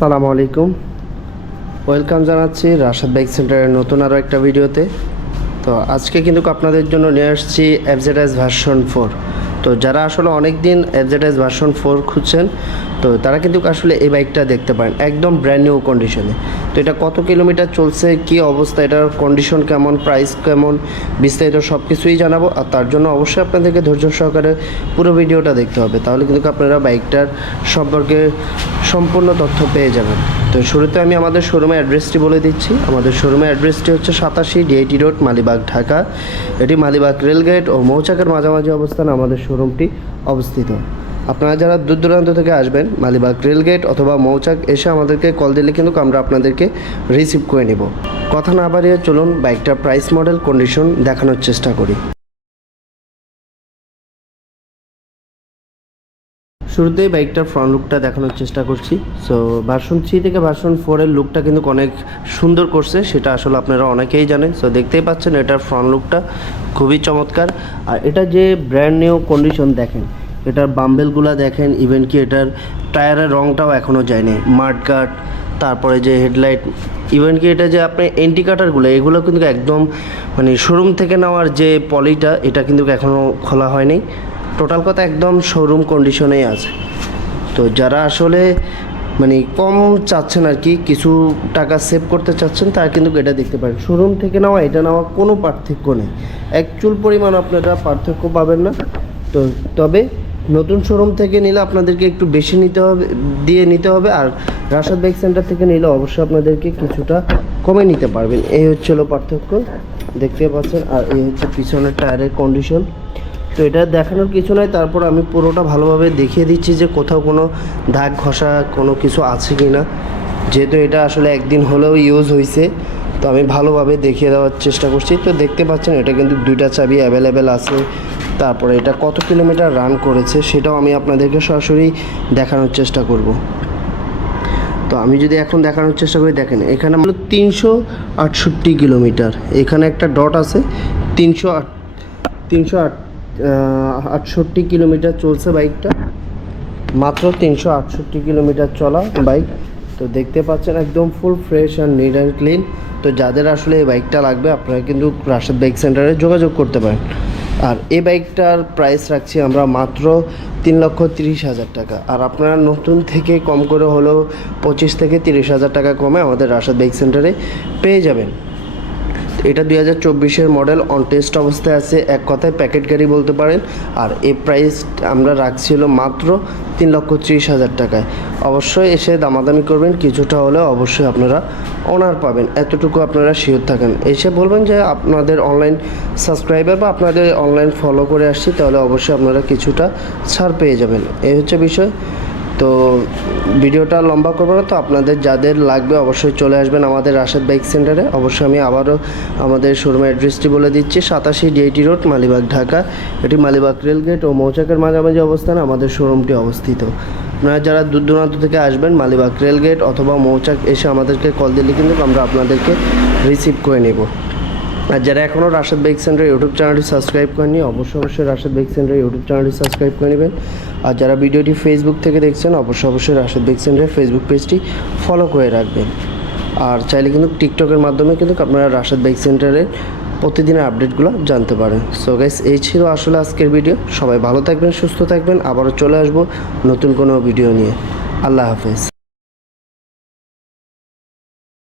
আসসালামু আলাইকুম, ওয়েলকাম জানাচ্ছি রাশাদ বাইক সেন্টারের নতুন আরও একটা ভিডিওতে। তো আজকে কিন্তু আপনাদের জন্য নিয়ে আসছি এফজেডএস ভার্সন 4। তো যারা আসলে অনেক দিন এফজেডএস ভার্সন 4 খুঁজছেন, তো তারা কিন্তু আসলে এই বাইকটা দেখতে পারেন একদম ব্র্যান্ড নিউ কন্ডিশনে। তো এটা কত কিলোমিটার চলছে, কি অবস্থা, এটার কন্ডিশন কেমন, প্রাইস কেমন, বিস্তারিত সব কিছুই জানাবো। আর তার জন্য অবশ্যই আপনাদেরকে ধৈর্য সহকারে পুরো ভিডিওটা দেখতে হবে, তাহলে কিন্তু আপনারা বাইকটার সম্পর্কে সম্পূর্ণ তথ্য পেয়ে যাবেন। তো শুরুতে আমি আমাদের শোরুমের অ্যাড্রেসটি বলে দিচ্ছি। আমাদের শোরুমের অ্যাড্রেসটি হচ্ছে 87 ডিআইটি রোড, মালিবাগ, ঢাকা। এটি মালিবাগ রেলগেট ও মৌচাকের মাঝামাঝি অবস্থানে আমাদের শোরুমটি অবস্থিত। আপনারা যারা দূর দূরান্ত থেকে আসবেন, মালিবাগ রেলগেট অথবা মৌচাক এসে আমাদেরকে কল দিলে কিন্তু আমরা আপনাদেরকে রিসিভ করে নেব। কথা না বাড়িয়ে চলুন বাইকটার প্রাইস, মডেল, কন্ডিশন দেখানোর চেষ্টা করি। শুরুতেই বাইকটার ফ্রন্ট লুকটা দেখানোর চেষ্টা করছি। সো ভার্সন 3 থেকে ভার্সন 4-এর লুকটা কিন্তু অনেক সুন্দর করছে, সেটা আসলে আপনারা অনেকেই জানেন। সো দেখতেই পাচ্ছেন এটার ফ্রন্ট লুকটা খুবই চমৎকার। আর এটা যে ব্র্যান্ড নিউ কন্ডিশন দেখেন, এটার বাম্বেলগুলো দেখেন, ইভেন কি এটার টায়ারের রঙটাও এখনও যায়নি, মাডগার্ড, তারপরে যে হেডলাইট, ইভেন কি এটা যে আপনি এন্টিকাটারগুলো, এগুলো কিন্তু একদম মানে শোরুম থেকে নেওয়ার যে পলিটা, এটা কিন্তু এখনও খোলা হয়নি। টোটাল কথা একদম শোরুম কন্ডিশনেই আছে। তো যারা আসলে মানে কম চাচ্ছেন আর কি, কিছু টাকা সেভ করতে চাচ্ছেন, তারা কিন্তু এটা দেখতে পারেন। শোরুম থেকে নেওয়া এটা নেওয়া কোনো পার্থক্য নেই, অ্যাকচুয়াল পরিমাণ আপনারা পার্থক্য পাবেন না। তো তবে নতুন শোরুম থেকে নিলে আপনাদেরকে একটু বেশি নিতে হবে, আর রাশাদ বাইক সেন্টার থেকে নিলে অবশ্যই আপনাদেরকে কিছুটা কমে নিতে পারবেন। এই হচ্ছিল পার্থক্য, দেখতে পাচ্ছেন। আর এই হচ্ছে পিছনের টায়ারের কন্ডিশন। তো এটা দেখানোর কিছু নয়, তারপর আমি পুরোটা ভালোভাবে দেখিয়ে দিচ্ছি যে কোথাও কোনো দাগ ঘষা কোনো কিছু আছে কি না, যেহেতু এটা আসলে একদিন হলেও ইউজ হয়েছে। তো আমি ভালোভাবে দেখিয়ে দেওয়ার চেষ্টা করছি। তো দেখতে পাচ্ছেন এটা কিন্তু 2টা চাবি অ্যাভেলেবেল আছে। তারপরে এটা কত কিলোমিটার রান করেছে সেটাও আমি আপনাদেরকে সরাসরি দেখানোর চেষ্টা করব। তো আমি যদি এখন দেখানোর চেষ্টা করি, দেখেন এখানে আমরা 368 কিলোমিটার, এখানে একটা ডট আছে, 368 কিলোমিটার চলছে বাইকটা, মাত্র 368 কিলোমিটার চলা বাইক। তো দেখতে পাচ্ছেন একদম full fresh and neat and clean. তো যাদের আসলে এই বাইকটা লাগবে, আপনারা কিন্তু রাশাদ বাইক সেন্টারে যোগাযোগ করতে পারেন। আর এই বাইকটার প্রাইস রাখছি আমরা মাত্র 3,30,000 টাকা। আর আপনারা নতুন থেকে কম করে হলেও 25 থেকে 30,000 টাকা কমে আমাদের রাশাদ বাইক সেন্টারে পেয়ে যাবেন। এটা 2024-এর মডেল, অন টেস্ট অবস্থায় আছে, এক কথায় প্যাকেট গাড়ি বলতে পারেন। আর এই প্রাইস আমরা রাখছিল মাত্র 3,30,000 টাকায়। অবশ্যই এসে দামাদামি করবেন, কিছুটা হলেও অবশ্যই আপনারা অনার পাবেন, এতটুকু আপনারা শিওর থাকেন। এসে বলবেন যে আপনাদের অনলাইন সাবস্ক্রাইবার বা আপনাদের অনলাইন ফলো করে আসছি, তাহলে অবশ্যই আপনারা কিছুটা ছাড় পেয়ে যাবেন। এই হচ্ছে বিষয়। তো ভিডিওটা লম্বা করবো না, তো আপনাদের যাদের লাগবে অবশ্যই চলে আসবেন আমাদের রাশাদ বাইক সেন্টারে। অবশ্যই আমি আবারও আমাদের শোরুমের অ্যাড্রেসটি বলে দিচ্ছি, 87 ডিআইটি রোড, মালিবাগ, ঢাকা। এটি মালিবাগ রেলগেট ও মৌচাকের মাঝামাঝি অবস্থানে আমাদের শোরুমটি অবস্থিত। আপনারা যারা দূর দূরান্ত থেকে আসবেন, মালিবাগ রেলগেট অথবা মৌচাক এসে আমাদেরকে কল দিলে কিন্তু আমরা আপনাদেরকে রিসিভ করে নেব। আর যারা এখনও রাশাদ বাইক সেন্টার ইউটিউব চ্যানেলটি সাবস্ক্রাইব করেনি, অবশ্যই রাশাদ বাইক সেন্টার ইউটিউব চ্যানেলটি সাবস্ক্রাইব করে নেবেন। আর যারা ভিডিওটি ফেসবুক থেকে দেখছেন, অবশ্যই রাশাদ বাইক সেন্টারের ফেসবুক পেজটি ফলো করে রাখবেন। আর চাইলে কিন্তু টিকটকের মাধ্যমে কিন্তু আপনারা রাশাদ বাইক সেন্টারের প্রতিদিনের আপডেটগুলো জানতে পারেন। সো গাইস, এই ছিল আসলে আজকের ভিডিও। সবাই ভালো থাকবেন, সুস্থ থাকবেন, আবারও চলে আসবো নতুন কোনো ভিডিও নিয়ে। আল্লাহ হাফেজ।